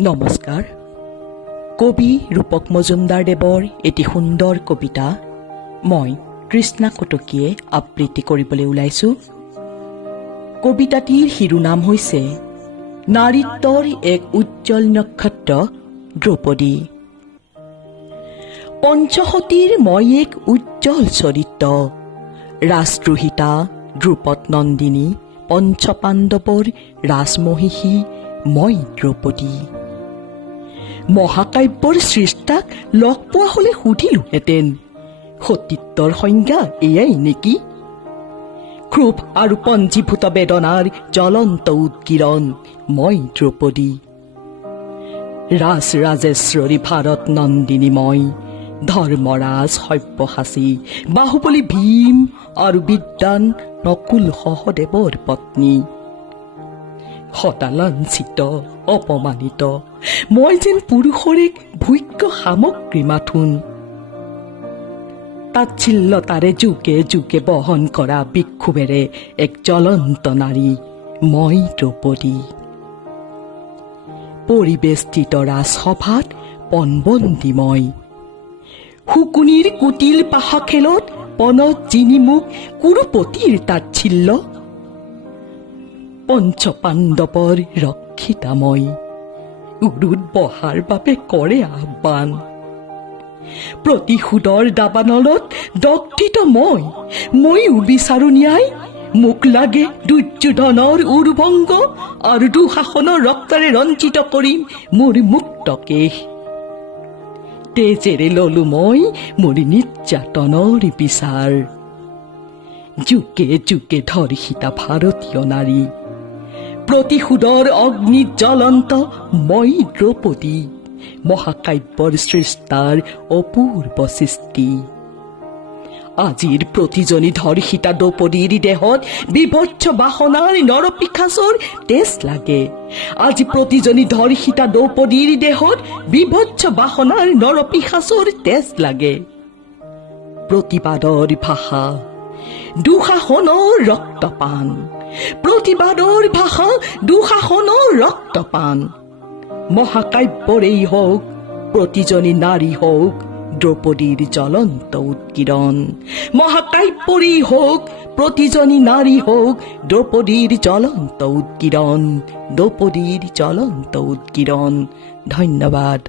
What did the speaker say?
নমস্কাৰ। কবি ৰূপক মজুমদাৰদেৱৰ এটি সুন্দৰ কবিতা মই কৃষ্ণা কটকীয়ে আবৃত্তি কৰিবলৈ ওলাইছো। কবিতাটিৰ শিৰোনাম হৈছে নাৰীত্বৰ এক উজ্জ্বল নক্ষত্ৰ দ্ৰৌপদী। পঞ্চসতীৰ মই এক উজ্জ্বল চৰিত্ৰ, ৰাজদ্ৰোহিতা দ্ৰুপদ নন্দিনী, পঞ্চপাণ্ডৱৰ ৰাজমহিষী মই দ্ৰৌপদী। মহাকাব্যৰ সৃষ্টাক লগ পোৱা হলে সুধিলোহেঁতেন, সতীত্বৰ সংজ্ঞা এয়াই নেকি? ক্ষোভ আৰু পঞ্জীভূত বেদনাৰ জ্বলন্ত উৎকীৰণ মই দ্ৰৌপদী। ৰাজৰাজেশ্বৰী ভাৰত নন্দিনী মই, ধৰ্মৰাজ সব্যসাচী বাহুবলী ভীম আৰু বিদ্বান নকুল সহদেৱৰ পত্নী। হতালাঞ্চিত অপমানিত মই যেন পুৰুষৰ এক ভোগ্য সামগ্ৰী মাথোন। তাচ্ছিল্যতাৰে যুগে যুগে বহন কৰা বিক্ষোভেৰে এক জ্বলন্ত নাৰী মই দ্ৰৌপদী। পৰিবেষ্টিত ৰাজসভাত পণবন্দী মই, শুকুনিৰ কুটিল পাশা খেলত পনত জিনি মোক কুৰুপতিৰ তাচ্ছিল্য। পঞ্চপাণ্ডৱৰ ৰক্ষিতা মই, উৰুত বহাৰ বাবে কৰে আহ্বান। প্ৰতিশোধৰ দাবানলত দগ্ধিত মইও বিচাৰো ন্যায়। মোক লাগে দুৰ্যোধনৰ উৰুভংগ আৰু দুঃশাসনৰ ৰক্তৰে ৰঞ্জিত কৰিম মোৰ মুক্ত কেশ। তেজেৰে ললো মই মোৰ নিৰ্যাতনৰ বিচাৰ, যুগে যুগে ধৰ্ষিতা ভাৰতীয় নাৰী। প্ৰতিশোধৰ অগ্নিত জ্বলন্ত মই দ্ৰৌপদী, মহাকাব্যৰ সৃষ্টাৰ অপূৰ্ব সৃষ্টি। আজিৰ প্ৰতিজনী ধৰ্ষিতা দ্ৰৌপদীৰ দেহত বিভৎস বাসনাৰ নৰপিশাচৰ তেজ লাগে। আজি প্ৰতিজনী ধৰ্ষিতা দ্ৰৌপদীৰ দেহত বিভৎস বাসনাৰ নৰপিশাচৰ তেজ লাগে। প্ৰতিবাদৰ ভাষা দুঃশাসনৰ ৰক্তপান, প্ৰতিবাদৰ ভাষা দুঃশাসনৰ ৰক্তপান। মহাকাব্যৰেই হওক প্ৰতিজনী নাৰী হওক দ্ৰৌপদীৰ জ্বলন্ত উৎকীৰণ। মহাকাব্যৰেই হওক প্ৰতিজনী নাৰী হওক দ্ৰৌপদীৰ জ্বলন্ত উৎকীৰণ, দ্ৰৌপদীৰ জ্বলন্ত উৎকীৰণ। ধন্যবাদ।